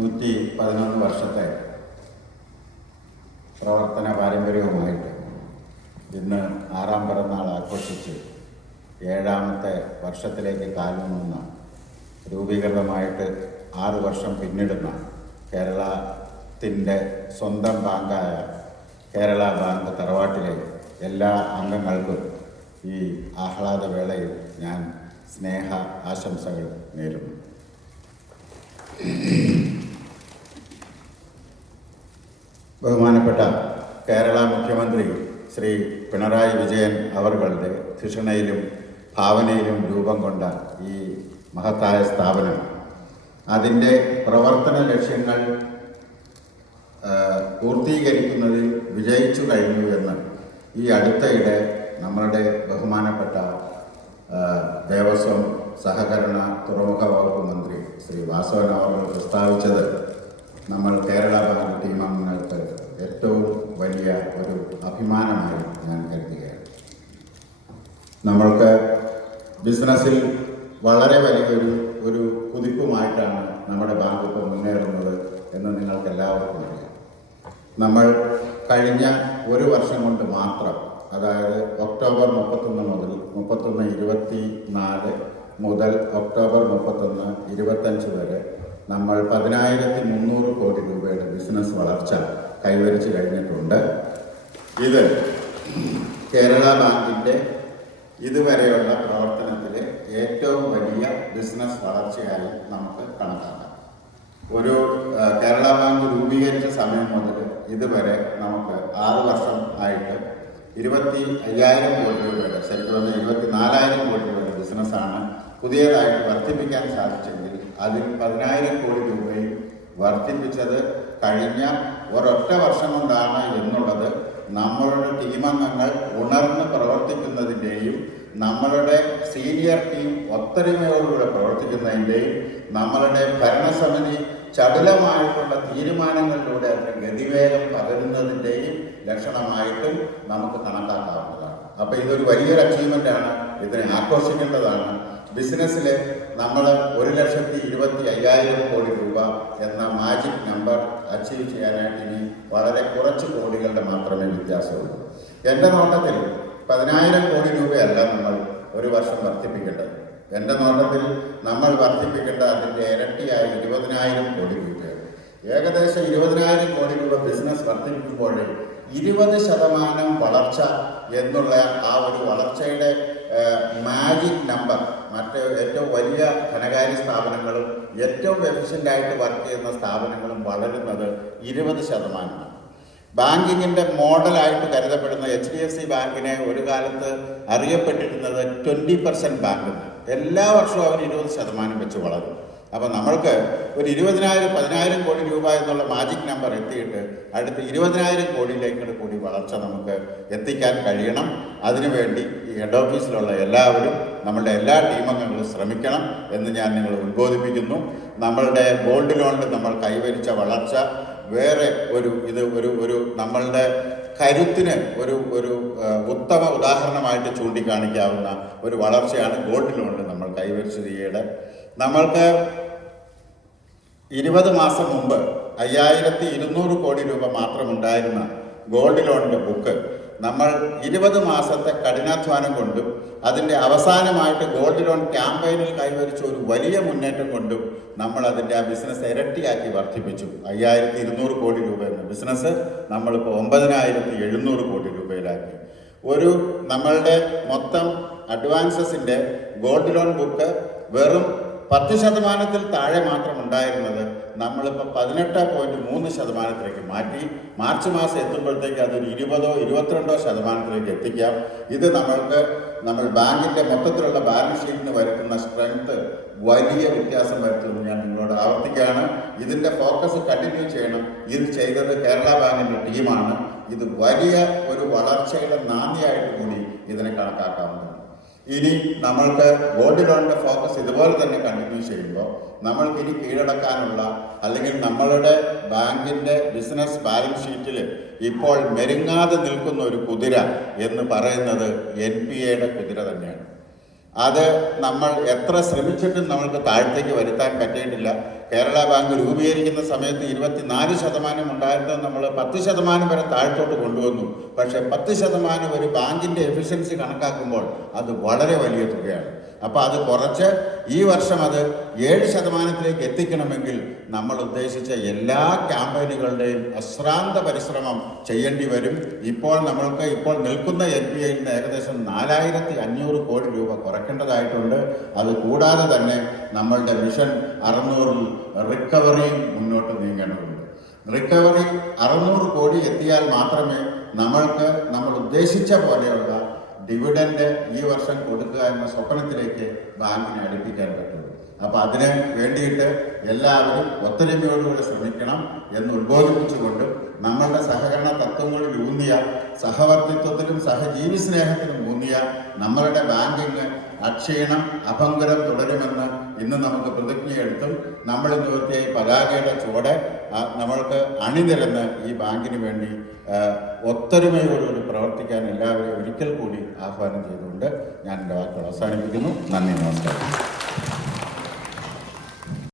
111 വർഷത്തെ പ്രവർത്തന പാരമ്പര്യവുമായിട്ട് ഇന്ന് 6ാം പിറന്നാൾ ആഘോഷിച്ച് 7ാമത്തെ വർഷത്തിലേക്ക് കാലുന്ന രൂപീകൃതമായിട്ട് 6 വർഷം പിന്നിടുന്ന കേരളത്തിൻ്റെ സ്വന്തം ബാങ്കായ കേരള ബാങ്ക് തറവാട്ടിലെ എല്ലാ അംഗങ്ങൾക്കും ഈ ആഹ്ലാദവേളയിൽ ഞാൻ സ്നേഹ ആശംസകൾ നേരുന്നു. ബഹുമാനപ്പെട്ട കേരള മുഖ്യമന്ത്രി ശ്രീ പിണറായി വിജയൻ അവരുടെ ധിഷണയിലും ഭാവനയിലും രൂപം കൊണ്ട ഈ മഹത്തായ സ്ഥാപനം അതിൻ്റെ പ്രവർത്തന ലക്ഷ്യങ്ങൾ പൂർത്തീകരിക്കുന്നതിൽ വിജയിച്ചു കഴിഞ്ഞു എന്ന് ഈ അടുത്തയിടെ നമ്മളുടെ ബഹുമാനപ്പെട്ട ദേവസ്വം സഹകരണ തുറമുഖ വകുപ്പ് മന്ത്രി ശ്രീ വാസവൻ അവർ പ്രസ്താവിച്ചത് നമ്മൾ കേരള ബാങ്ക് ടീം അംഗങ്ങൾക്ക് ഏറ്റവും വലിയ ഒരു അഭിമാനമായി ഞാൻ കരുതുകയാണ്. നമ്മൾക്ക് ബിസിനസ്സിൽ വളരെ വലിയൊരു കുതിപ്പുമായിട്ടാണ് നമ്മുടെ ബാങ്ക് ഇപ്പോൾ മുന്നേറുന്നത് എന്ന് നിങ്ങൾക്ക് എല്ലാവർക്കും അറിയാം. നമ്മൾ കഴിഞ്ഞ ഒരു വർഷം കൊണ്ട് മാത്രം, അതായത് ഒക്ടോബർ 31 മുതൽ 31-24 മുതൽ ഒക്ടോബർ 31-25 വരെ നമ്മൾ 10,300 കോടി രൂപയുടെ ബിസിനസ് വളർച്ച കൈവരിച്ചു കഴിഞ്ഞിട്ടുണ്ട്. ഇത് കേരള ബാങ്കിൻ്റെ ഇതുവരെയുള്ള പ്രവർത്തനത്തിലെ ഏറ്റവും വലിയ ബിസിനസ് വളർച്ചയായി നമുക്ക് കണക്കാക്കാം. ഒരു കേരള ബാങ്ക് രൂപീകരിച്ച സമയം മുതൽ ഇതുവരെ നമുക്ക് 6 വർഷം ആയിട്ട് 25,000 കോടി രൂപയുടെ, ശരിക്കും പറഞ്ഞാൽ 24,000 കോടി രൂപയുടെ ബിസിനസ്സാണ് പുതിയതായിട്ട് വർദ്ധിപ്പിക്കാൻ സാധിച്ചെങ്കിൽ അതിൽ 10,000 കോടി രൂപയും വർദ്ധിപ്പിച്ചത് കഴിഞ്ഞ ഒരൊറ്റ വർഷം കൊണ്ടാണ് എന്നുള്ളത് നമ്മളുടെ ടീമംഗങ്ങൾ ഉണർന്ന് പ്രവർത്തിക്കുന്നതിൻ്റെയും നമ്മളുടെ സീനിയർ ടീം ഒത്തൊരുമയോടുകൂടെ പ്രവർത്തിക്കുന്നതിൻ്റെയും നമ്മളുടെ ഭരണസമിതി ചടുലമായിട്ടുള്ള തീരുമാനങ്ങളിലൂടെ അതിന് ഗതിവേഗം പകരുന്നതിൻ്റെയും ലക്ഷണമായിട്ടും നമുക്ക് കണക്കാക്കാവുന്നതാണ്. അപ്പോൾ ഇതൊരു വലിയൊരു അച്ചീവ്മെൻ്റാണ്, ഇതിനെ ആഘോഷിക്കേണ്ടതാണ്. ബിസിനസ്സിൽ നമ്മൾ 1,25,000 കോടി രൂപ എന്ന മാജിക് നമ്പർ അച്ചീവ് ചെയ്യാനായിട്ട് ഇനി വളരെ കുറച്ച് കോടികളുടെ മാത്രമേ വ്യത്യാസമുള്ളൂ. എൻ്റെ നോട്ടത്തിൽ 10,000 കോടി രൂപയല്ല നമ്മൾ ഒരു വർഷം വർദ്ധിപ്പിക്കേണ്ടത്. എൻ്റെ നോട്ടത്തിൽ നമ്മൾ വർദ്ധിപ്പിക്കേണ്ട അതിൻ്റെ ഇരട്ടിയായ 20,000 കോടി രൂപയാണ്. ഏകദേശം 20,000 കോടി രൂപ ബിസിനസ് വർദ്ധിപ്പിക്കുമ്പോൾ 20% വളർച്ച എന്നുള്ള ആ ഒരു വളർച്ചയുടെ മാജിക് നമ്പർ മറ്റ് ഏറ്റവും വലിയ ധനകാര്യ സ്ഥാപനങ്ങളും ഏറ്റവും എഫിഷ്യൻ്റായിട്ട് വർക്ക് ചെയ്യുന്ന സ്ഥാപനങ്ങളും വളരുന്നത് 20%. ബാങ്കിങ്ങിൻ്റെ മോഡലായിട്ട് കരുതപ്പെടുന്ന HDFC ബാങ്കിനെ ഒരു കാലത്ത് അറിയപ്പെട്ടിരുന്നത് 20% ബാങ്ക്. എല്ലാ വർഷവും അവർ 20% വെച്ച് വളരും. അപ്പോൾ നമ്മൾക്ക് ഒരു 10,000 കോടി രൂപ എന്നുള്ള മാജിക് നമ്പർ എത്തിയിട്ട് അടുത്ത 20,000 കോടിയിലേക്ക് കൂടി വളർച്ച നമുക്ക് എത്തിക്കാൻ കഴിയണം. അതിനുവേണ്ടി ഈ ഹെഡ് ഓഫീസിലുള്ള എല്ലാവരും, നമ്മളുടെ എല്ലാ ടീമംഗങ്ങളും ശ്രമിക്കണം എന്ന് ഞാൻ നിങ്ങളെ ഉദ്ബോധിപ്പിക്കുന്നു. നമ്മളുടെ ഗോൾഡ് ലോണിൽ നമ്മൾ കൈവരിച്ച വളർച്ച വേറെ ഒരു നമ്മളുടെ കരുത്തിന് ഒരു ഉത്തമ ഉദാഹരണമായിട്ട് ചൂണ്ടിക്കാണിക്കാവുന്ന ഒരു വളർച്ചയാണ് ഗോൾഡ് ലോണിൽ നമ്മൾ കൈവരിച്ചത്. ഈയിടെ നമ്മൾക്ക് 20 മാസം മുമ്പ് 5,200 കോടി രൂപ മാത്രമുണ്ടായിരുന്ന ഗോൾഡ് ലോണിൻ്റെ ബുക്ക് നമ്മൾ 20 മാസത്തെ കഠിനാധ്വാനം കൊണ്ടും അതിൻ്റെ അവസാനമായിട്ട് ഗോൾഡ് ലോൺ ക്യാമ്പയിനിൽ കൈവരിച്ച ഒരു വലിയ മുന്നേറ്റം കൊണ്ടും നമ്മൾ അതിൻ്റെ ആ ബിസിനസ് ഇരട്ടിയാക്കി വർദ്ധിപ്പിച്ചു. 5,200 കോടി രൂപ എന്ന ബിസിനസ് നമ്മളിപ്പോൾ 9,700 കോടി രൂപയിലാക്കി. നമ്മളുടെ മൊത്തം അഡ്വാൻസസിൻ്റെ ഗോൾഡ് ലോൺ ബുക്ക് വെറും 10% താഴെ മാത്രം ഉണ്ടായിരുന്നത് നമ്മളിപ്പോൾ 18.3% മാറ്റി. മാർച്ച് മാസം എത്തുമ്പോഴത്തേക്ക് അതൊരു 20-22% എത്തിക്കാം. ഇത് നമ്മൾ ബാങ്കിൻ്റെ മൊത്തത്തിലുള്ള ബാലൻസ് ഷീറ്റിന് വരുത്തുന്ന സ്ട്രെങ്ത് വലിയ വ്യത്യാസം വരുത്തുമെന്ന് ഞാൻ നിങ്ങളോട് ആവർത്തിക്കുകയാണ്. ഇതിൻ്റെ ഫോക്കസ് കണ്ടിന്യൂ ചെയ്യണം. ഇത് ചെയ്തത് കേരള ബാങ്കിൻ്റെ ടീമാണ്. ഇത് വലിയ ഒരു വളർച്ചയുടെ നാന്ദിയായിട്ട് കൂടി ഇതിനെ കണക്കാക്കാവുന്നതാണ്. ഇനി നമ്മൾക്ക് ഗോൾഡ് ലോണിൻ്റെ ഫോക്കസ് ഇതുപോലെ തന്നെ കണ്ടിന്യൂ ചെയ്യുമ്പോൾ നമ്മൾക്ക് ഇനി കീഴടക്കാനുള്ള, അല്ലെങ്കിൽ നമ്മളുടെ ബാങ്കിൻ്റെ ബിസിനസ് ബാലൻസ് ഷീറ്റിൽ ഇപ്പോൾ മെരുങ്ങാതെ നിൽക്കുന്ന ഒരു കുതിര എന്ന് പറയുന്നത് NPAയുടെ കുതിര തന്നെയാണ്. അത് നമ്മൾ എത്ര ശ്രമിച്ചിട്ടും നമ്മൾക്ക് താഴത്തേക്ക് വരുത്താൻ പറ്റിയിട്ടില്ല. കേരള ബാങ്ക് രൂപീകരിക്കുന്ന സമയത്ത് 24% ഉണ്ടായിരുന്നത് നമ്മൾ 10% വരെ താഴത്തോട്ട് കൊണ്ടുവന്നു. പക്ഷേ 10% ഒരു ബാങ്കിൻ്റെ എഫിഷ്യൻസി കണക്കാക്കുമ്പോൾ അത് വളരെ വലിയ തുകയാണ്. അപ്പോൾ അത് കുറച്ച് ഈ വർഷം അത് 7% എത്തിക്കണമെങ്കിൽ നമ്മൾ ഉദ്ദേശിച്ച എല്ലാ ക്യാമ്പയിനുകളുടെയും അശ്രാന്ത പരിശ്രമം ചെയ്യേണ്ടി വരും. ഇപ്പോൾ നിൽക്കുന്ന NPA യിൽ നിന്ന് ഏകദേശം 4500 കോടി രൂപ കുറയ്ക്കേണ്ടതായിട്ടുണ്ട്. അത് കൂടാതെ തന്നെ നമ്മളുടെ മിഷൻ 600 റിക്കവറിയും മുന്നോട്ട് നീങ്ങേണ്ടതുണ്ട്. റിക്കവറി 600 കോടി എത്തിയാൽ മാത്രമേ നമ്മൾ ഉദ്ദേശിച്ച പോലെയുള്ള ഡിവിഡൻഡ് ഈ വർഷം കൊടുക്കുക എന്ന സ്വപ്നത്തിലേക്ക് ബാങ്കിനെ അടുപ്പിക്കാൻ പറ്റുള്ളൂ. അപ്പോൾ അതിന് വേണ്ടിയിട്ട് എല്ലാവരും ഒത്തൊരുമയോടുകൂടി ശ്രമിക്കണം എന്ന് ഉദ്ബോധിപ്പിച്ചുകൊണ്ടും നമ്മളുടെ സഹകരണ തത്വങ്ങളിൽ ഊന്നിയ സഹവർത്തിത്വത്തിലും സഹജീവി സ്നേഹത്തിലും ഊന്നിയ നമ്മളുടെ ബാങ്കിങ് അക്ഷീണം അഭംഗുരം തുടരുമെന്ന് ഇന്ന് നമുക്ക് പ്രതിജ്ഞയെടുത്തും നമ്മൾ നിവർത്തിയ ഈ പതാകയുടെ ചുവടെ നമ്മൾക്ക് അണിനിരന്ന് ഈ ബാങ്കിന് വേണ്ടി ഒത്തൊരുമയോടുകൂടി പ്രവർത്തിക്കാൻ എല്ലാവരെയും ഒരിക്കൽ കൂടി ആഹ്വാനം ചെയ്തുകൊണ്ട് ഞാൻ എൻ്റെ വാക്കുകൾ അവസാനിപ്പിക്കുന്നു. നന്ദി, നമസ്കാരം.